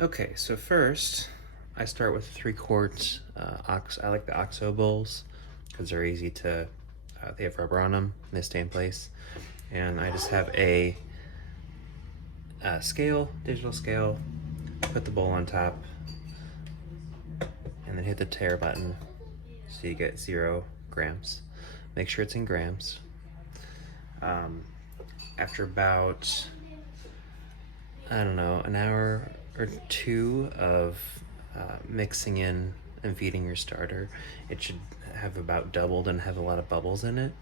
Okay, so first I start with 3 quart I like the OXO bowls because they're easy to, they have rubber on them, and they stay in place. And I just have a scale, digital scale, put the bowl on top, and then hit the tare button so you get 0 grams. Make sure it's in grams. After about, I don't know, an hour or 2 of mixing in and feeding your starter, it should have about doubled and have a lot of bubbles in it.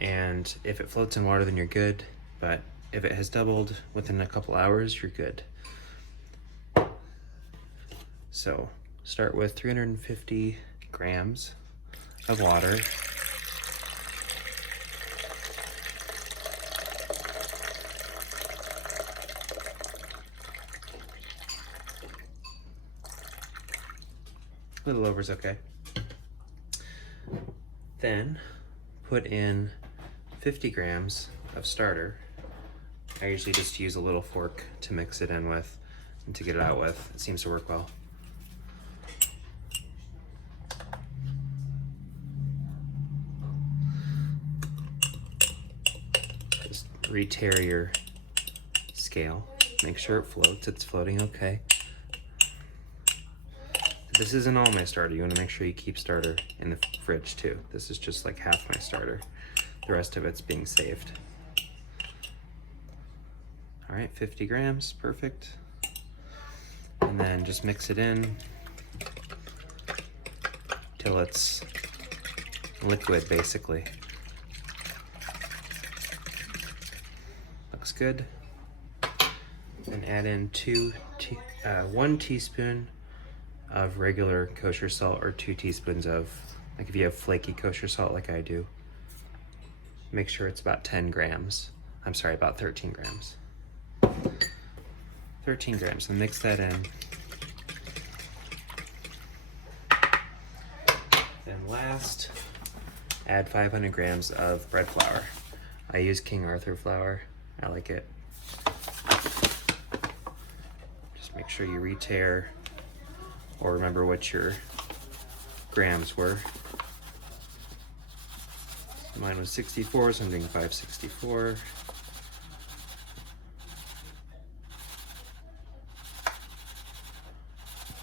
And if it floats in water, then you're good. But if it has doubled within a couple hours, you're good. So start with 350 grams of water. A little over is okay. Then put in 50 grams of starter. I usually just use a little fork to mix it in with and to get it out with. It seems to work well. Just re-tare your scale. Make sure it floats. It's floating okay. This isn't all my starter. You want to make sure you keep starter in the fridge too. This is just like half my starter. The rest of it's being saved. All right, 50 grams, perfect. And then just mix it in till it's liquid, basically. Looks good. Then add in 1 teaspoon of regular kosher salt, or 2 teaspoons of, like if you have flaky kosher salt like I do. Make sure it's about 10 grams. I'm sorry, about 13 grams. 13 grams, and mix that in. Then last, add 500 grams of bread flour. I use King Arthur flour. I like it. Just make sure you re-tare or remember what your grams were. Mine was 64, so I'm doing 564.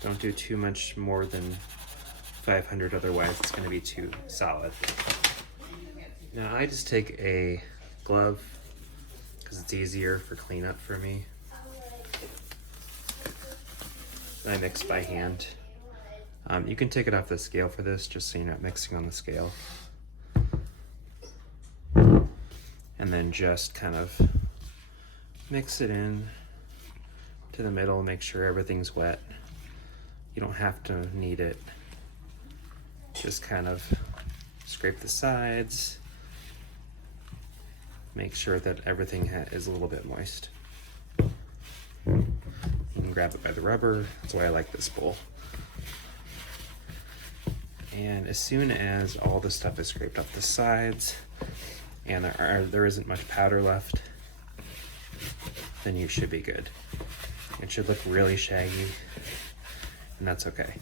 Don't do too much more than 500, otherwise it's going to be too solid. Now I just take a glove because it's easier for cleanup for me. I mix by hand. You can take it off the scale for this, just so you're not mixing on the scale. And then just kind of mix it in to the middle, make sure everything's wet. You don't have to knead it. Just kind of scrape the sides. Make sure that everything is a little bit moist. You can grab it by the rubber. That's why I like this bowl. And as soon as all the stuff is scraped off the sides and there isn't much powder left, then you should be good. It should look really shaggy, and that's okay.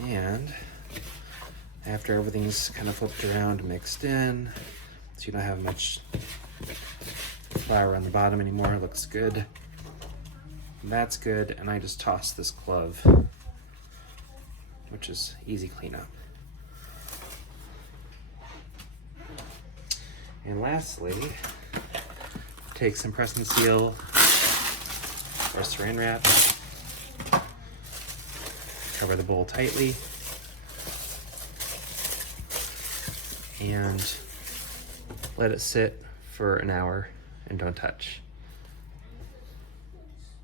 And after everything's kind of flipped around, mixed in, so you don't have much flour on the bottom anymore, it looks good. That's good, and I just toss this glove, which is easy cleanup. And lastly, take some press and seal or saran wrap, cover the bowl tightly, and let it sit for an hour and don't touch.